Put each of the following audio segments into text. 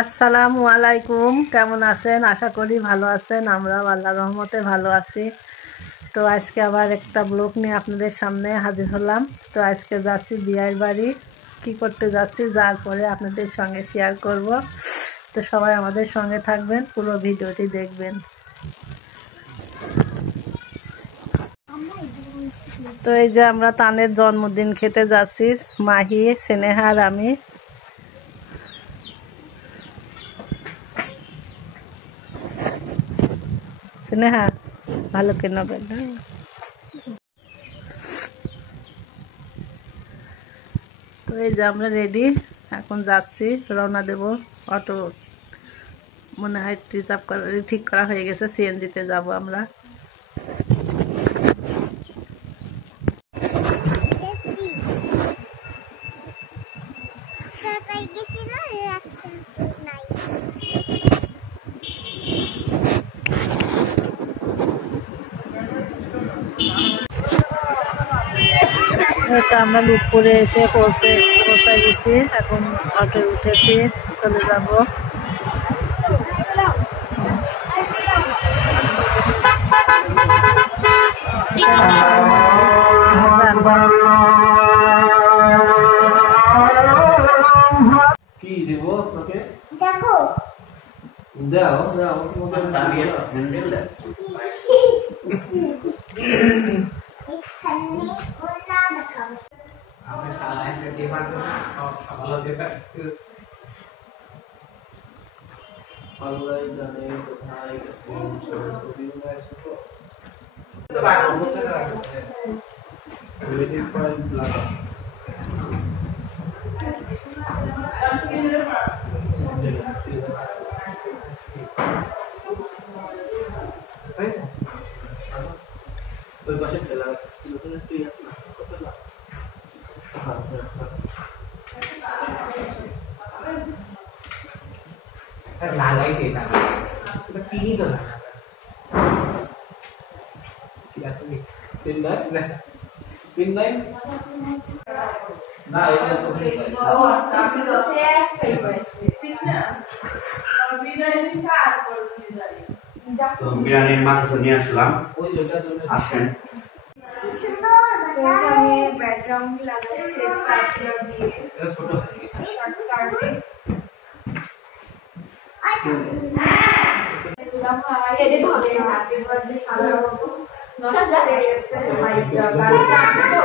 আসসালামু আলাইকুম, কেমন আছেন? আশা করি ভালো আছেন। আমরা আল্লাহর রহমতে ভালো আছি। তো আজকে আবার একটা ব্লগ নিয়ে আপনাদের সামনে হাজির হলাম। তো আজকে যাচ্ছি বিয়ের বাড়ি, কি করতে যাচ্ছি যার পরে আপনাদের সঙ্গে শেয়ার করব। তো সবাই আমাদের সঙ্গে থাকবেন, পুরো ভিডিওটি দেখবেন। তো এই যে আমরা তানের জন্মদিন খেতে যাচ্ছি, মাহি, স্নেহা আর আমি। স্নেহা ভালো কেন বেলা। তো এই যে আমরা রেডি, এখন যাচ্ছি, রওনা দেব। অটো মনে হয় রিজার্ভ করা ঠিক করা হয়ে গেছে, সিএনজিতে যাব আমরা। আমরা লুকপুরে এসে পৌঁছায় গেছি, এখন অটো উঠেছি, চলে যাব। কি দেব তোকে? দেখো দাও দাও তোমাকে দাঁড়িয়ে হ্যান্ডেল দাও। আমি শালা একটা ডিমান্ড না ভালো দেবে আল্লাহ জানে কোথায় কোন ছবি আছে তো বাড়ি হতে রাখবে রেডি ফাইল লাগা ওই পাশে চলা লোকের তুই আসনা কত লাগ লাগাই দে না এটা কি তো না কি আছে তিন লাখ না তিন লাখ না এটা তো ও আপনি তো একটাই পাইছে ঠিক না বিরিয়ানি কাট করতে যাই তো বিরিয়ানির মাংস নিয়ে আসলাম ওই যেটা আসেন আমি ব্যাকগ্রাউন্ড লাগাচ্ছি স্টার্টার দিয়ে এটা ছোট শর্ট কাটবে এডি ধরে হাতে মধ্যে সাদা করব নষ্ট হয়ে গেছে ভাই গাড়ি তো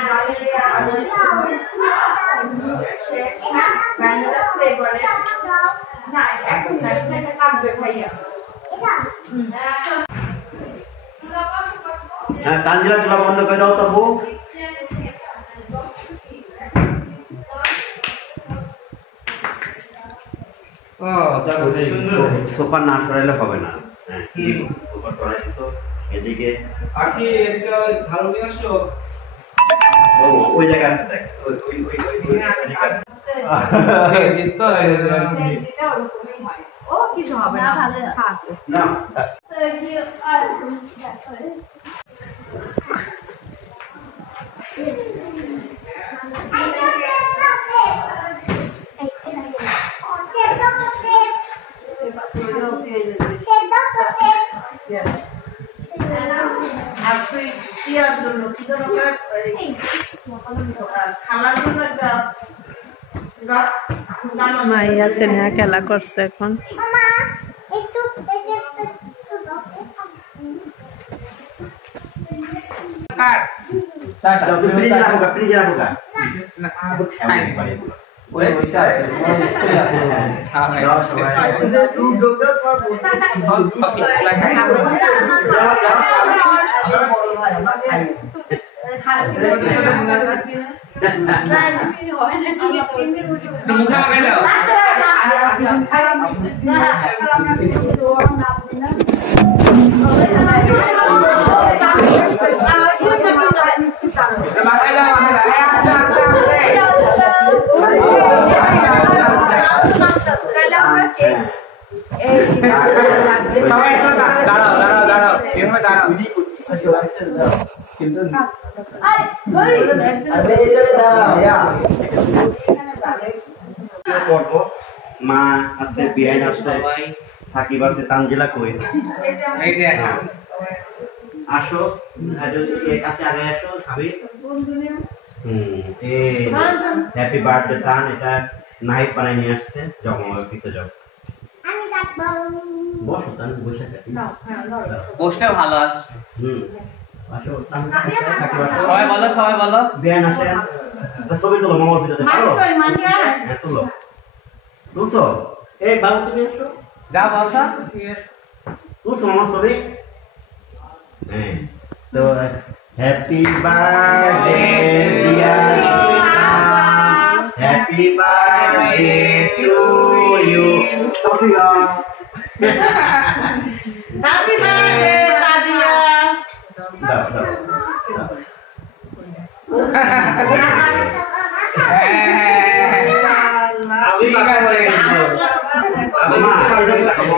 গাড়ি আর ভ্যানিলা ফ্লেভারে না এখন না এটা কাটবে ভাইয়া এটা হ্যাঁ তানজিলা চুলা বন্ধ করে দাও তবু সোফা না সরাইলে হবে না। সোফা সরাই দিছো এদিকে ভালো নিয়ে আসো ওই জায়গায় আছে দেখ ও কিছু হবে না, ভালো থাক না মাইয়া স্নেহা খেলা করছে এখন। কিন্তু মা আছে, বিআইন আছে, সাকিব আছে, তানজিলা কই? এই যে আসো, এর কাছে আগে আসো, সাবি। হ্যাপি বার্থডে তান, এটা নাহিদ বানাই নিয়ে আসছে। জমা পিতে যাও, বসো তান, বসে থাকি, বসটা ভালো আসবে। আসো সবাই বলো, সবাই বলো। বিআইন আসেন, ছবি তোলো মামার পিতে পারো? হ্যাঁ তোলো, তুলছো? এই বাবু তুমি আসো, যা বসা। তুলছো মামার ছবি? হ্যাঁ তো happy birthday dear, happy birthday to you. Happy birthday Tabia. দাও দাও আমি বাবা বলে গেল।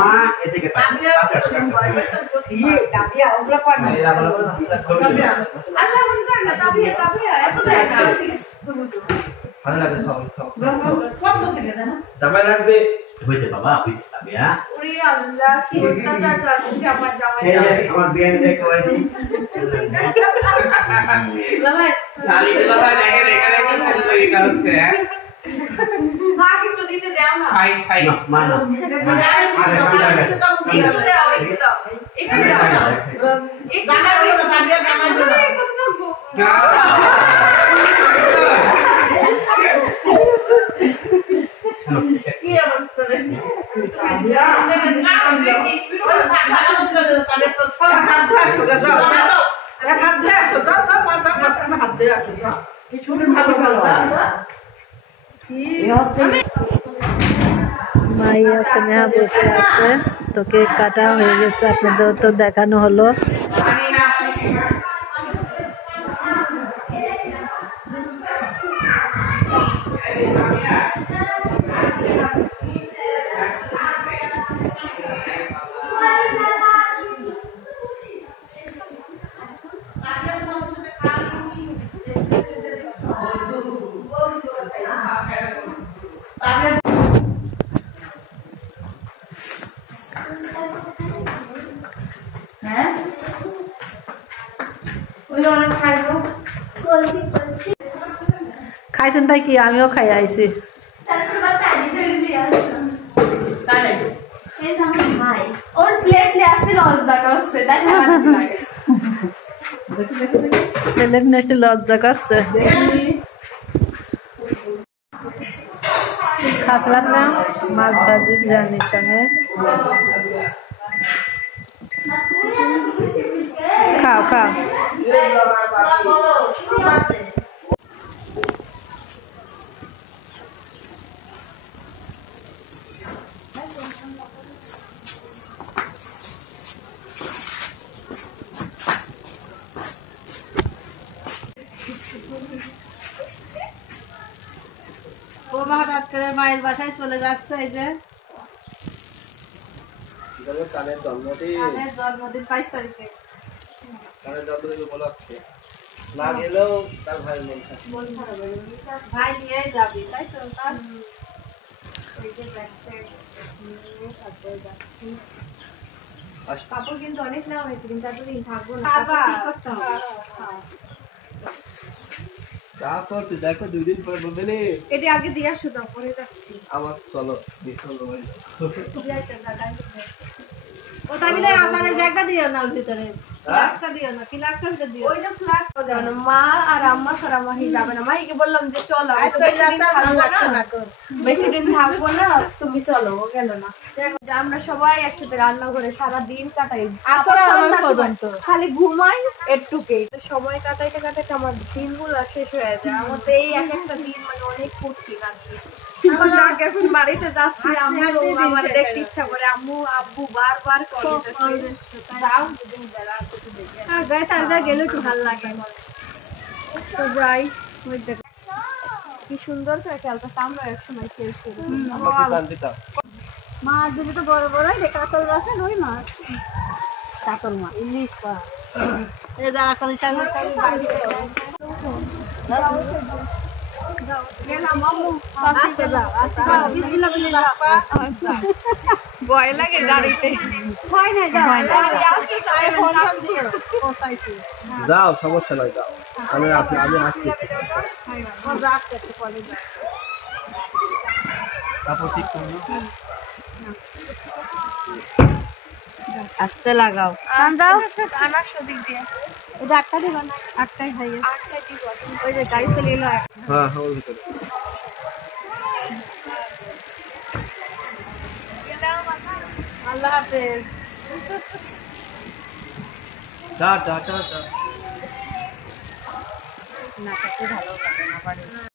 মা এদিকে তাবিয়া তাবিয়া ওগুলো কর না। আল্লাহ বলে না তাবিয়া তাবিয়া এত দেখ না। ভালো লাগে সব সব। কত থেকে দেন? জামাই লাগবে। হয়েছে বাবা, হয়েছে তাবিয়া। ওরে আল্লাহ কি অত্যাচার লাগছে আমার জামাই। এই যে আমার বিয়ান দেখো এই লাভাই শালি গুলো ভাই দেখে এখানে কি প্রতিযোগিতা হচ্ছে হ্যাঁ? মা কিছু দিতে দাও না। Fight fight. না মা না একটু দাও একটু দাও। একটু দাও। এই গানা দিও না তাবিয়া জামাই দিও। কি অবস্থা রে? তাবিয়া না না একটু ভালো মতো তাবিয়া তো সব হাত ধরে সোজা যাও। হাত ধরে সোজা যাও মাথা হাত ধরে সোজা। কিছু ভালো ভালো মাইয়া স্নেহা বসে আছে, তো কেক কাটা হয়ে গেছে, আপনাদের তো দেখানো হলো। হ্যাঁ ওই অনেক খাইবো খাইছেন তাই কি? আমিও খাই আইছি। ওর প্লেট নিয়ে আসতে লজ্জা করছে, তাই না? প্লেট নেস্টে লজ্জা করছে। খাসলাম না মাছ ভাজি বিরিয়ানির সঙ্গে। খাও খাও। বৌমা হঠাৎ করে মায়ের বাসায় চলে যাচ্ছে। এই যে কানের জন্মদিন, কানের জন্মদিন 22 তারিখে। কানের জন্মদিন উপলক্ষে না গেলেও তার ভাই মন থাকে। ভাই নিয়ে যাবি তাই তো? তার এই যে ব্যাগপ্যাক নিয়ে তারপরে যাচ্ছি। কাপড় কিন্তু অনেক নেওয়া হয়েছে, কিন্তু এতদিন থাকবো না, ঠিক করতে হবে। তারপর তুই দেখো 2 দিন পরে বলবে রে এটি আগে দিয়ে আসো, তারপরে যাচ্ছি। আমার চলো বিশাল ভাই। ও তাই বলে আসারের ব্যাগটা দিও না, ওর ভিতরে ফ্লাস্কটা দিও না, ফ্লাস্কটা ভিতরে দিও। ওইটা ফ্ল্যাট করে দেবে না। মা আর আম্মা ছাড়া মাহি যাবে না। মাহিকে বললাম যে চলো, আমি তো বেশি দিন থাকবো না, তুমি চলো। ও গেল না। আমরা সবাই একসাথে রান্না করে সারা দিন কাটাই, খালি ঘুমাই একটুকেই। তো সময় কাটাইতে কাটাইতে আমার দিনগুলো শেষ হয়ে যায়। আমার তো এই এক একটা দিন মানে অনেক ফুর্তি লাগছে। এখন বাড়িতে যাচ্ছি, আম্মু আমার দেখতে ইচ্ছা করে, আম্মু আব্বু বারবার করে গেলে একটু ভালো লাগে। তো যাই, কি সুন্দর করে খেলতে আমরা একসময় খেলছি। মাছ দুটো তো বড় বড় কাতল আছে, ওই মাছ কাতল মাছ, ইলিশ মাছ। এই যারা ভয় লাগে গাড়িতে যাও সমস্যা নাই যাও আমি আসছি তারপর ঠিক করবো আস্তে লাগাও যাও আনার সদিক দিয়ে এটা একটা দিবা না একটাই খাইয়ে একটাই দিব ওই যে গাড়ি চলে এলো হ্যাঁ ওর ভিতরে আল্লাহ হাফেজ চা চা চা চা না খেতে ভালো লাগে না বাড়ি